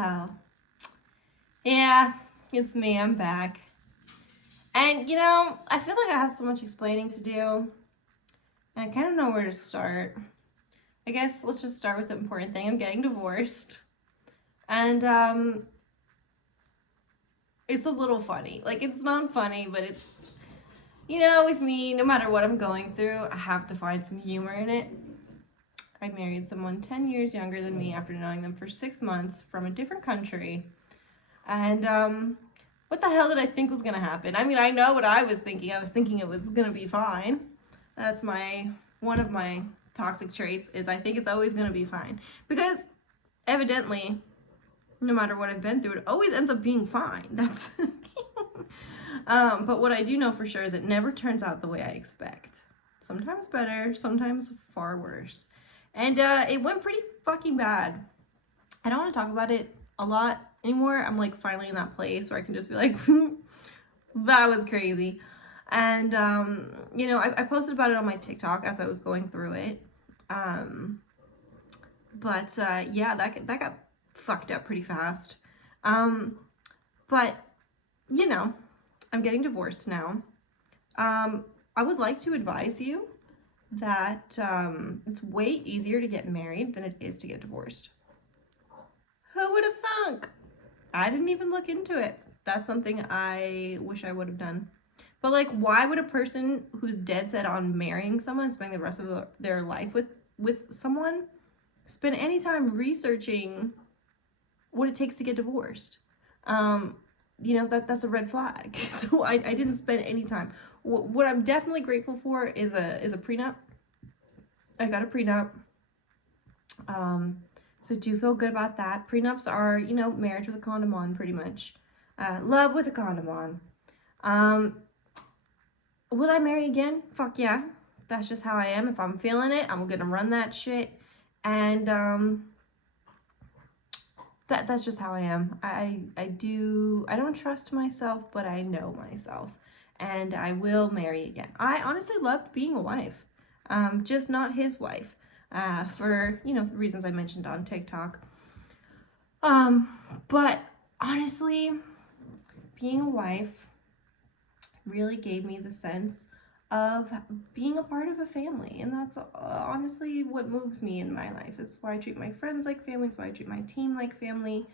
hell. Yeah, it's me. I'm back. And, you know, I feel like I have so much explaining to do. And I kind of know where to start. I guess let's just start with the important thing. I'm getting divorced. And, it's a little funny. Like, it's not funny, but it's, you know, with me, no matter what I'm going through, I have to find some humor in it. I married someone 10 years younger than me after knowing them for 6 months from a different country. And, what the hell did I think was going to happen? I mean, I know what I was thinking. I was thinking it was going to be fine. That's one of my toxic traits, is I think it's always going to be fine. Because evidently, no matter what I've been through, it always ends up being fine. That's but what I do know for sure is it never turns out the way I expect. Sometimes better, sometimes far worse. And it went pretty fucking bad. I don't want to talk about it a lot anymore. I'm like finally in that place where I can just be like, that was crazy. And, you know, I posted about it on my TikTok as I was going through it. But yeah, that got fucked up pretty fast. But, you know, I'm getting divorced now. I would like to advise you that it's way easier to get married than it is to get divorced. Who would have thunk? I didn't even look into it. That's something I wish I would have done. But like, why would a person who's dead set on marrying someone, spending the rest of their life with someone, spend any time researching what it takes to get divorced? You know, that's a red flag. So I didn't spend any time. What I'm definitely grateful for is a prenup. I got a prenup. So do feel good about that. Prenups are, you know, marriage with a condom on, pretty much. Love with a condom on. Will I marry again? Fuck yeah. That's just how I am. If I'm feeling it, I'm gonna run that shit. And that's just how I am. I don't trust myself, but I know myself. And I will marry again. I honestly loved being a wife. Just not his wife. For, you know, the reasons I mentioned on TikTok. But honestly, being a wife really gave me the sense of being a part of a family. And that's honestly what moves me in my life. It's why I treat my friends like family. It's why I treat my team like family.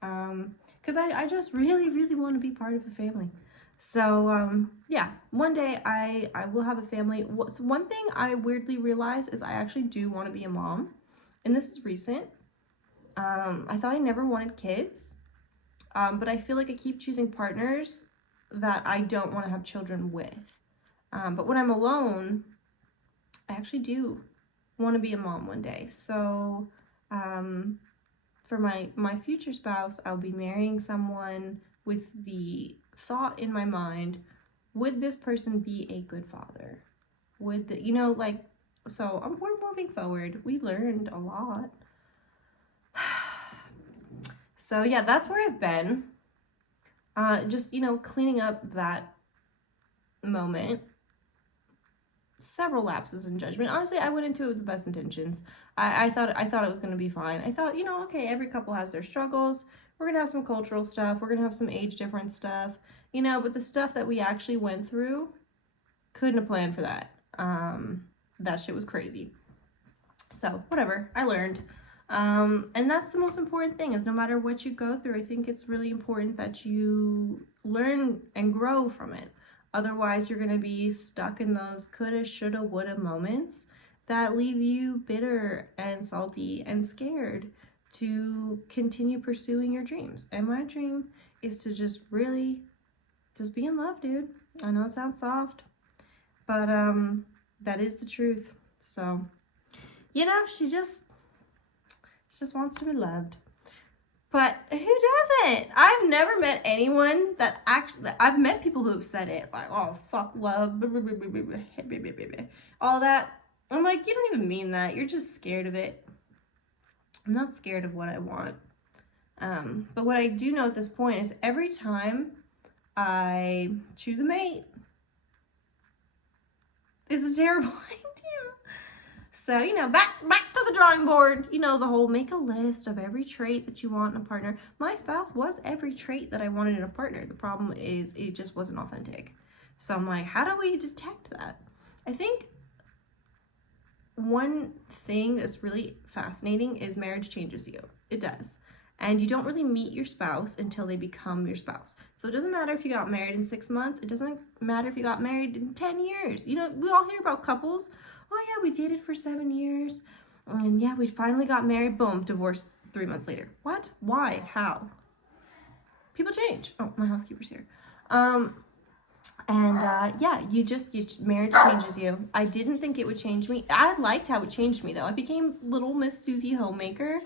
Because I just really, really want to be part of a family. So, yeah, one day I will have a family. One thing I weirdly realized is I actually do want to be a mom. And this is recent. I thought I never wanted kids. But I feel like I keep choosing partners that I don't want to have children with. But when I'm alone, I actually do want to be a mom one day. So, for my future spouse, I'll be marrying someone with the thought in my mind, would this person be a good father? Would the, you know, like, so we're moving forward. We learned a lot. So yeah, that's where I've been. Just, you know, cleaning up that moment. Several lapses in judgment. Honestly, I went into it with the best intentions. I thought it was going to be fine. I thought, you know, okay, every couple has their struggles. We're going to have some cultural stuff. We're going to have some age difference stuff. You know, but the stuff that we actually went through, couldn't have planned for that. That shit was crazy. So, whatever. I learned. And that's the most important thing, is no matter what you go through, I think it's really important that you learn and grow from it. Otherwise, you're going to be stuck in those coulda, shoulda, woulda moments that leave you bitter and salty and scared to continue pursuing your dreams. And my dream is to just really just be in love, dude. I know it sounds soft, but that is the truth. So, you know, she just wants to be loved. But who doesn't? I've never met anyone that actually, I've met people who have said it, like, oh, fuck love, all that. I'm like, you don't even mean that. You're just scared of it. I'm not scared of what I want. But what I do know at this point is every time I choose a mate, it's a terrible idea. So, you know, back to the drawing board. You know, the whole make a list of every trait that you want in a partner. My spouse was every trait that I wanted in a partner. The problem is it just wasn't authentic. So I'm like, how do we detect that? I think one thing that's really fascinating is marriage changes you. It does. And you don't really meet your spouse until they become your spouse. So it doesn't matter if you got married in 6 months. It doesn't matter if you got married in 10 years. You know, we all hear about couples. Oh yeah, we dated for 7 years. And yeah, we finally got married. Boom, divorced 3 months later. What? Why? How? People change. Oh, my housekeeper's here. Yeah, marriage changes you. I didn't think it would change me. I liked how it changed me though. I became little Miss Susie Homemaker.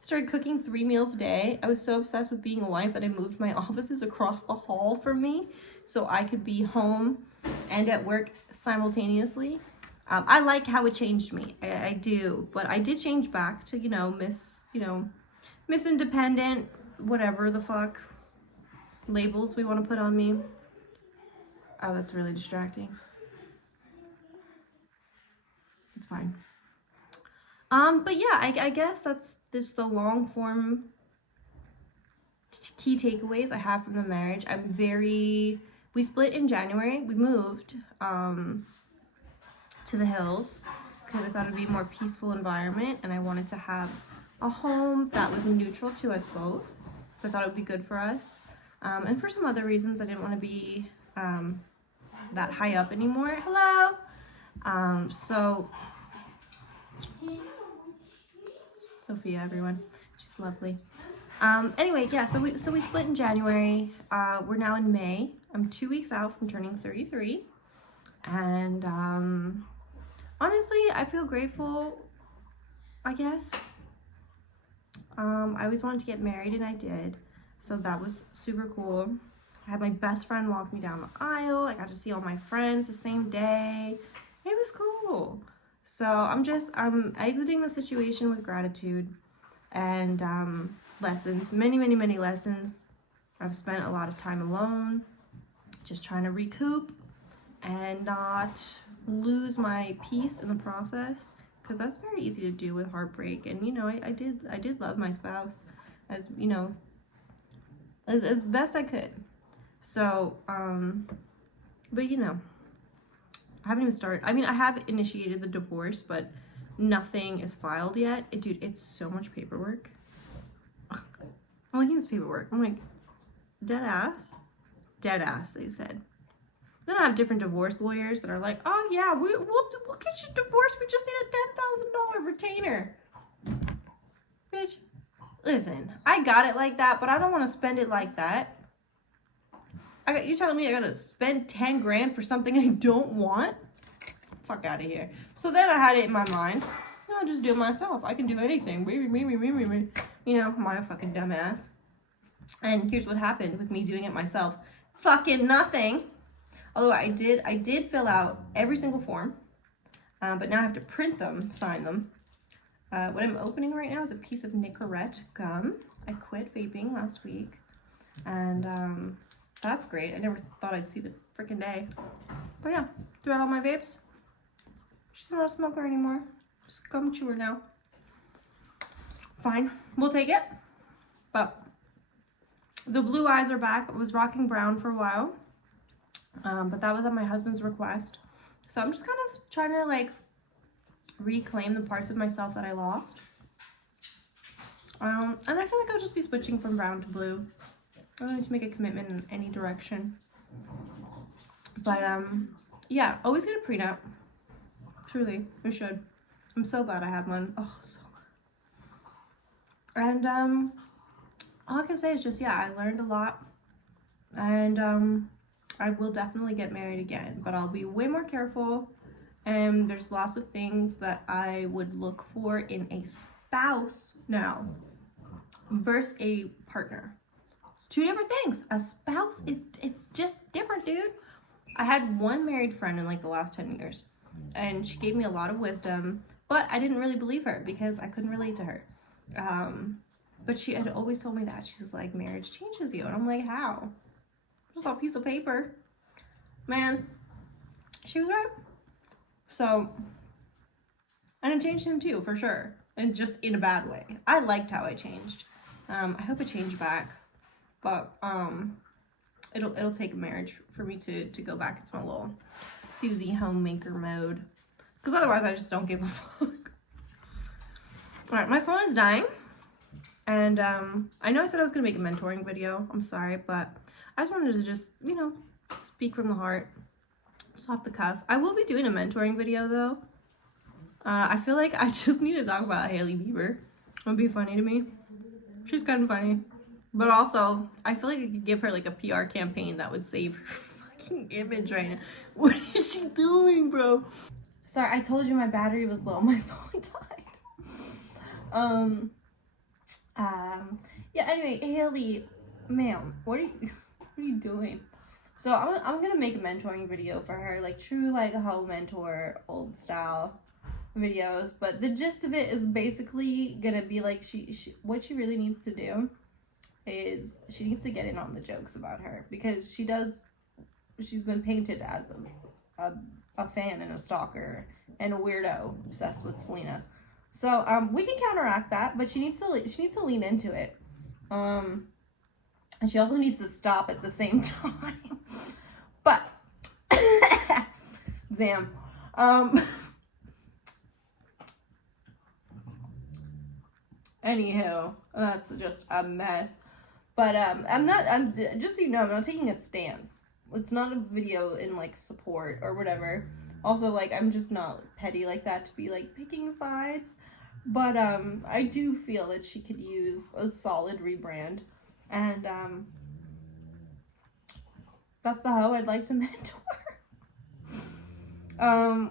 Started cooking 3 meals a day. I was so obsessed with being a wife that I moved my offices across the hall from me so I could be home and at work simultaneously. I like how it changed me. I do, but I did change back to, Miss Independent, whatever the fuck labels we want to put on me. Oh, that's really distracting. It's fine. But yeah, I guess that's just the long form key takeaways I have from the marriage. We split in January. We moved to the hills because I thought it'd be a more peaceful environment, and I wanted to have a home that was neutral to us both. So I thought it would be good for us. And for some other reasons, I didn't want to be that high up anymore. Hello. So Sophia, everyone, she's lovely. Anyway, yeah, so we split in January. We're now in May. I'm 2 weeks out from turning 33. And honestly, I feel grateful, I guess. I always wanted to get married, and I did. So that was super cool. I had my best friend walk me down the aisle. I got to see all my friends the same day. It was cool. So I'm exiting the situation with gratitude and lessons, many lessons. I've spent a lot of time alone, just trying to recoup and not lose my peace in the process, because that's very easy to do with heartbreak. And I did love my spouse as as best I could. So but I haven't even started. I mean, I have initiated the divorce, but nothing is filed yet. Dude, it's so much paperwork. I'm looking at this paperwork. I'm like, dead ass, they said. Then I have different divorce lawyers that are like, oh yeah, we'll get you divorced. We just need a $10,000 retainer. Bitch, listen, I got it like that, but I don't want to spend it like that. You telling me I gotta spend 10 grand for something I don't want? Fuck out of here. So then I had it in my mind, I'll just do it myself. I can do anything. My fucking dumbass. And here's what happened with me doing it myself. Fucking nothing. Although I did fill out every single form, but now I have to print them, sign them. What I'm opening right now is a piece of Nicorette gum. I quit vaping last week, and that's great. I never thought I'd see the freaking day. But yeah, throughout all my vapes, she's not a smoker anymore. Just gum chewer now. Fine, we'll take it. But the blue eyes are back. I was rocking brown for a while, but that was at my husband's request. So I'm just kind of trying to reclaim the parts of myself that I lost. And I feel like I'll just be switching from brown to blue. I don't need to make a commitment in any direction. But yeah, always get a prenup. Truly, we should. I'm so glad I have one. Oh, so glad. And all I can say is just, yeah, I learned a lot. And I will definitely get married again, but I'll be way more careful. And there's lots of things that I would look for in a spouse now versus a partner. It's two different things. A spouse it's just different, dude. I had one married friend in the last 10 years, and she gave me a lot of wisdom, but I didn't really believe her because I couldn't relate to her. But she had always told me that. She was like, marriage changes you. And I'm like, how? Just a piece of paper. Man, she was right. So, And it changed him too, for sure. And just in a bad way. I liked how I changed. I hope I change back. But it'll take a marriage for me to go back into my little Susie homemaker mode. Because otherwise I just don't give a fuck. Alright, my phone is dying. And I know I said I was going to make a mentoring video. I'm sorry, but I just wanted to just, you know, speak from the heart. Just off the cuff. I will be doing a mentoring video though. I feel like I just need to talk about Hailey Bieber. It would be funny to me. She's kind of funny. But also, I feel like I could give her like a PR campaign that would save her fucking image right now. What is she doing, bro? Sorry, I told you my battery was low. My phone died. Yeah, anyway, Hailey, ma'am, what are you doing? So I'm gonna make a mentoring video for her, like true like a hoe mentor, old style videos, but the gist of it is basically gonna be like what she really needs to do is she needs to get in on the jokes about her, because she's been painted as a fan and a stalker and a weirdo obsessed with Selena. So we can counteract that, but she needs to lean into it. And she also needs to stop at the same time. But Zam. Anywho, that's just a mess. But I'm just so you know, I'm not taking a stance. It's not a video in like support or whatever. Also, like, I'm just not petty like that to be like picking sides. But I do feel that she could use a solid rebrand. And that's the hoe I'd like to mentor.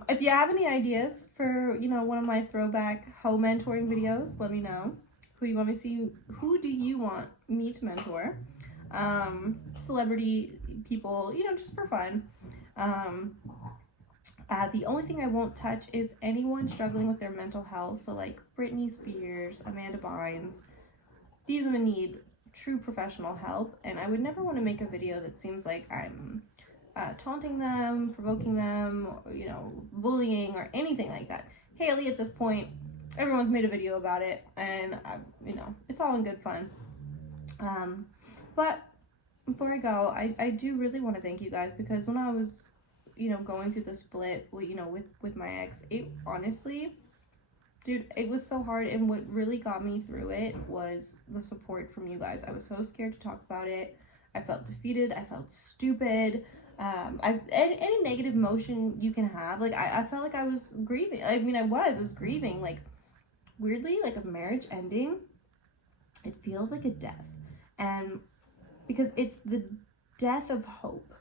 If you have any ideas for, you know, one of my throwback hoe mentoring videos, let me know. Who do you want me to see? Who do you want me to mentor? Celebrity people, you know, just for fun. The only thing I won't touch is anyone struggling with their mental health. So like Britney Spears, Amanda Bynes. These women need true professional help, and I would never want to make a video that seems like I'm taunting them, provoking them, you know, bullying or anything like that. Hailey, at this point, everyone's made a video about it, and you know, it's all in good fun. But before I go, I do really want to thank you guys, because when I was, you know, going through the split, you know, with my ex, it honestly, dude, it was so hard, and what really got me through it was the support from you guys. I was so scared to talk about it. I felt defeated. I felt stupid. Any negative emotion you can have, like, I felt like I was grieving. I mean, I was grieving, like, weirdly, like a marriage ending, it feels like a death. And because it's the death of hope.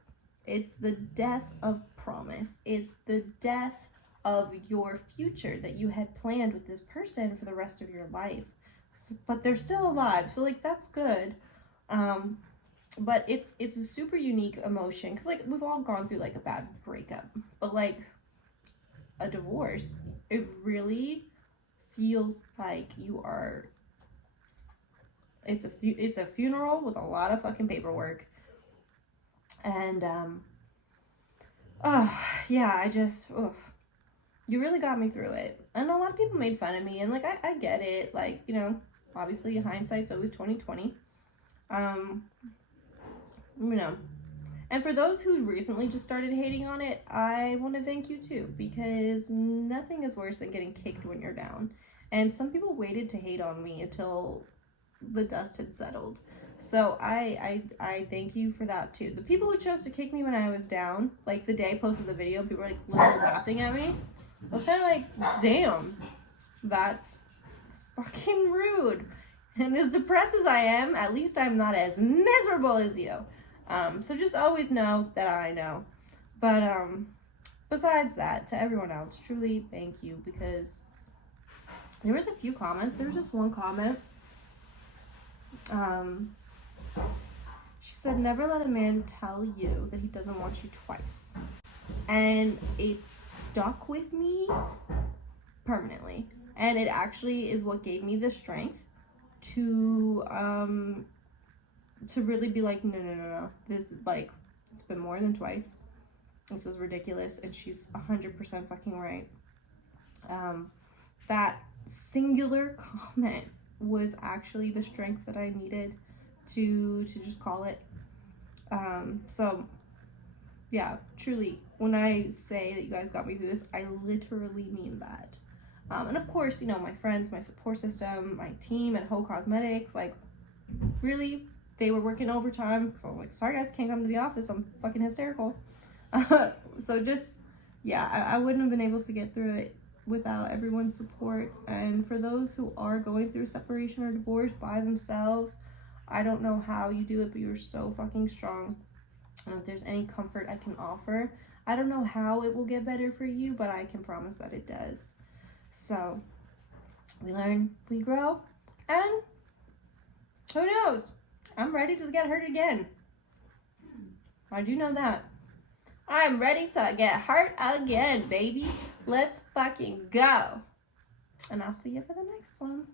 It's the death of promise. It's the death of your future that you had planned with this person for the rest of your life. But they're still alive, so like that's good. But it's a super unique emotion, because like we've all gone through like a bad breakup, but like a divorce, it really feels like you are, it's a funeral with a lot of fucking paperwork. And yeah, I just, you really got me through it. And a lot of people made fun of me, and like I get it, like, you know, obviously hindsight's always 20/20. You know, and for those who recently just started hating on it, I want to thank you too, because nothing is worse than getting kicked when you're down. And some people waited to hate on me until the dust had settled. So I thank you for that too. The people who chose to kick me when I was down, like the day I posted the video, people were like literally laughing at me. I was kind of like, damn, that's fucking rude. And as depressed as I am, at least I'm not as miserable as you. So just always know that I know. But besides that, to everyone else, truly thank you, because there was a few comments. There was just one comment. She said, never let a man tell you that he doesn't want you twice. And it stuck with me permanently. And it actually is what gave me the strength to really be like, no. This, like, it's been more than twice. This is ridiculous. And she's 100% fucking right. that singular comment was actually the strength that I needed to just call it. So yeah, truly, when I say that you guys got me through this, I literally mean that. And of course, you know, my friends, my support system, my team at Ho Cosmetics, like, really, they were working overtime. So I'm like, sorry guys, can't come to the office. I'm fucking hysterical. So just, yeah, I wouldn't have been able to get through it without everyone's support. And for those who are going through separation or divorce by themselves, I don't know how you do it, but you're so fucking strong. And if there's any comfort I can offer, I don't know how it will get better for you, but I can promise that it does. So we learn, we grow, and who knows? I'm ready to get hurt again. I do know that. I'm ready to get hurt again, baby. Let's fucking go. And I'll see you for the next one.